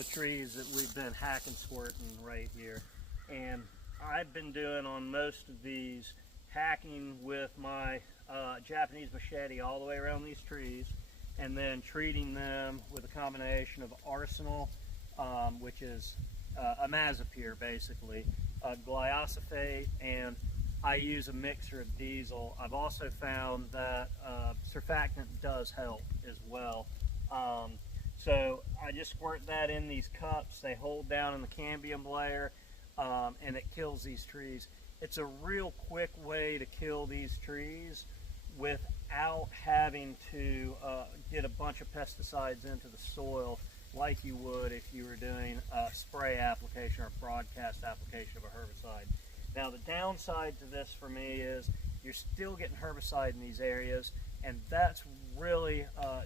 couple of trees that we've been hacking squirting right here, and I've been doing on most of these hacking with my Japanese machete all the way around these trees, and then treating them with a combination of Arsenal, which is imazapyr basically, glyphosate, and I use a mixture of diesel. I've also found that surfactant does help as well. So I just squirt that in these cups. They hold down in the cambium layer, and it kills these trees. It's a real quick way to kill these trees without having to get a bunch of pesticides into the soil like you would if you were doing a spray application or a broadcast application of a herbicide. Now the downside to this for me is you're still getting herbicide in these areas, and that's really a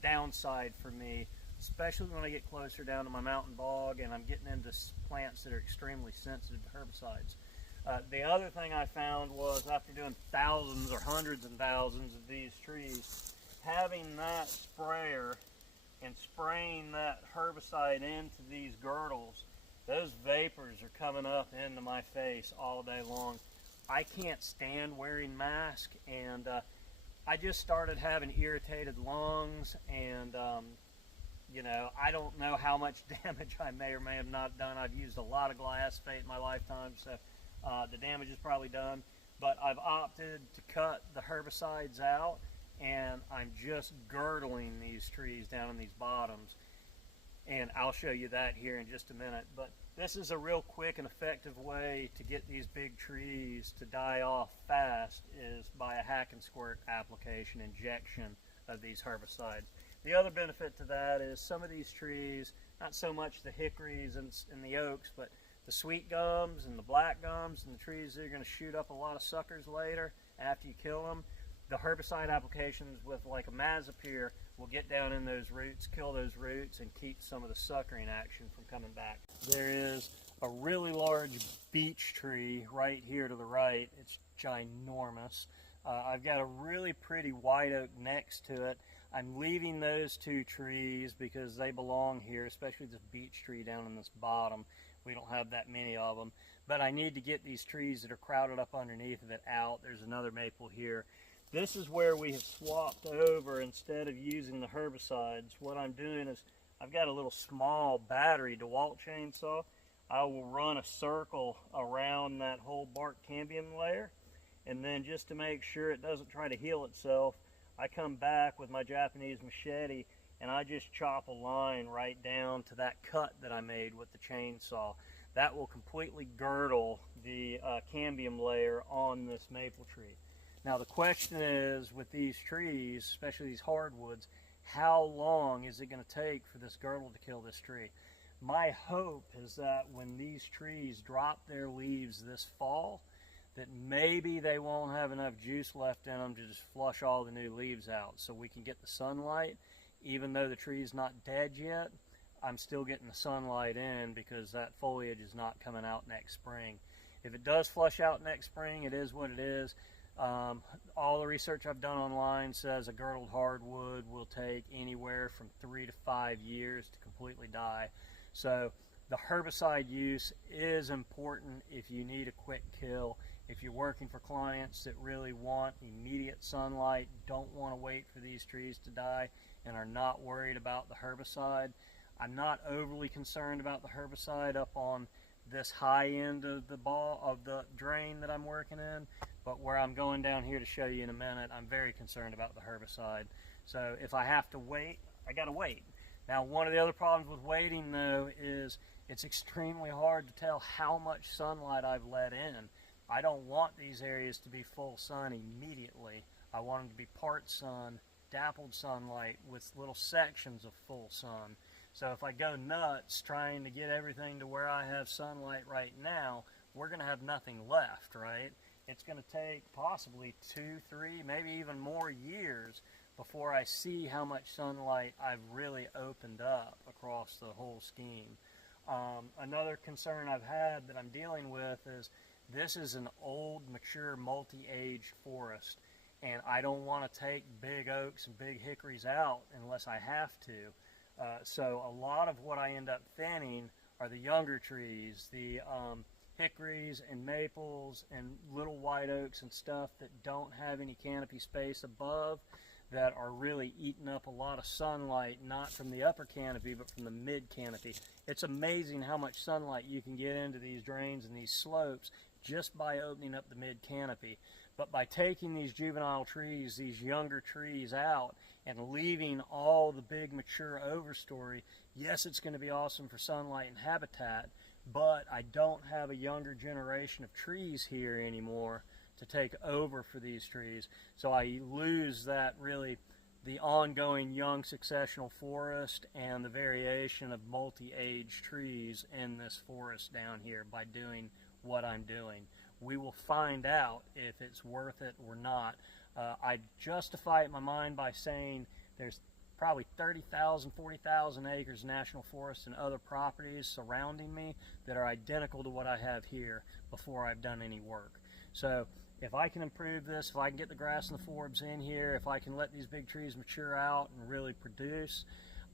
downside for me, especially when I get closer down to my mountain bog and I'm getting into plants that are extremely sensitive to herbicides. The other thing I found was, after doing thousands or hundreds and thousands of these trees, having that sprayer and spraying that herbicide into these girdles, those vapors are coming up into my face all day long. I can't stand wearing masks, and I just started having irritated lungs, and you know, I don't know how much damage I may or may have not done. I've used a lot of glyphosate in my lifetime, so the damage is probably done. But I've opted to cut the herbicides out, and I'm just girdling these trees down in these bottoms. And I'll show you that here in just a minute. But this is a real quick and effective way to get these big trees to die off fast, is by a hack and squirt application, injection of these herbicides. The other benefit to that is some of these trees, not so much the hickories and the oaks, but the sweet gums and the black gums and the trees that are going to shoot up a lot of suckers later after you kill them, the herbicide applications with like a imazapyr will get down in those roots, kill those roots, and keep some of the suckering action from coming back. There is a really large beech tree right here to the right. It's ginormous. I've got a really pretty white oak next to it. I'm leaving those two trees because they belong here, especially this beech tree down in this bottom. We don't have that many of them. But I need to get these trees that are crowded up underneath of it out. There's another maple here. This is where we have swapped over. Instead of using the herbicides, what I'm doing is I've got a little small battery DeWalt chainsaw. I will run a circle around that whole bark cambium layer, and then just to make sure it doesn't try to heal itself, I come back with my Japanese machete and I just chop a line right down to that cut that I made with the chainsaw. That will completely girdle the cambium layer on this maple tree. Now the question is, with these trees, especially these hardwoods, how long is it going to take for this girdle to kill this tree? My hope is that when these trees drop their leaves this fall, that maybe they won't have enough juice left in them to just flush all the new leaves out, so we can get the sunlight. Even though the tree's not dead yet, I'm still getting the sunlight in because that foliage is not coming out next spring. If it does flush out next spring, it is what it is. All the research I've done online says a girdled hardwood will take anywhere from 3 to 5 years to completely die. So the herbicide use is important if you need a quick kill. If you're working for clients that really want immediate sunlight, don't want to wait for these trees to die, and are not worried about the herbicide. I'm not overly concerned about the herbicide up on this high end of the drain that I'm working in, but where I'm going down here to show you in a minute, I'm very concerned about the herbicide. So if I have to wait, I gotta wait. Now, one of the other problems with waiting though is it's extremely hard to tell how much sunlight I've let in. I don't want these areas to be full sun immediately. I want them to be part sun, dappled sunlight with little sections of full sun. So if I go nuts trying to get everything to where I have sunlight right now, we're going to have nothing left, right? It's going to take possibly 2, 3, maybe even more years before I see how much sunlight I've really opened up across the whole scheme. Another concern I've had that I'm dealing with is this is an old, mature, multi-age forest, and I don't want to take big oaks and big hickories out unless I have to. So a lot of what I end up thinning are the younger trees, the hickories and maples and little white oaks and stuff that don't have any canopy space above, that are really eating up a lot of sunlight, not from the upper canopy, but from the mid canopy. It's amazing how much sunlight you can get into these drains and these slopes just by opening up the mid canopy. But by taking these juvenile trees, these younger trees out, and leaving all the big mature overstory, yes, it's going to be awesome for sunlight and habitat, but I don't have a younger generation of trees here anymore to take over for these trees. So I lose that, really, the ongoing young successional forest and the variation of multi-age trees in this forest down here by doing what I'm doing. We will find out if it's worth it or not. I justify it in my mind by saying there's probably 30,000, 40,000 acres of national forest and other properties surrounding me that are identical to what I have here before I've done any work. So if I can improve this, if I can get the grass and the forbs in here, if I can let these big trees mature out and really produce,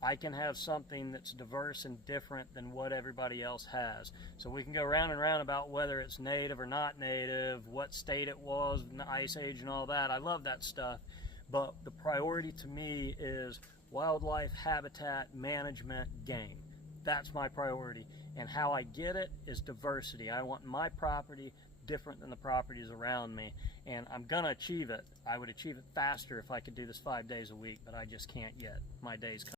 I can have something that's diverse and different than what everybody else has. So we can go round and round about whether it's native or not native, what state it was in the Ice Age and all that. I love that stuff. But the priority to me is wildlife habitat management, game. That's my priority. And how I get it is diversity. I want my property different than the properties around me, and I'm gonna achieve it. I would achieve it faster if I could do this 5 days a week, but I just can't yet. My day's coming.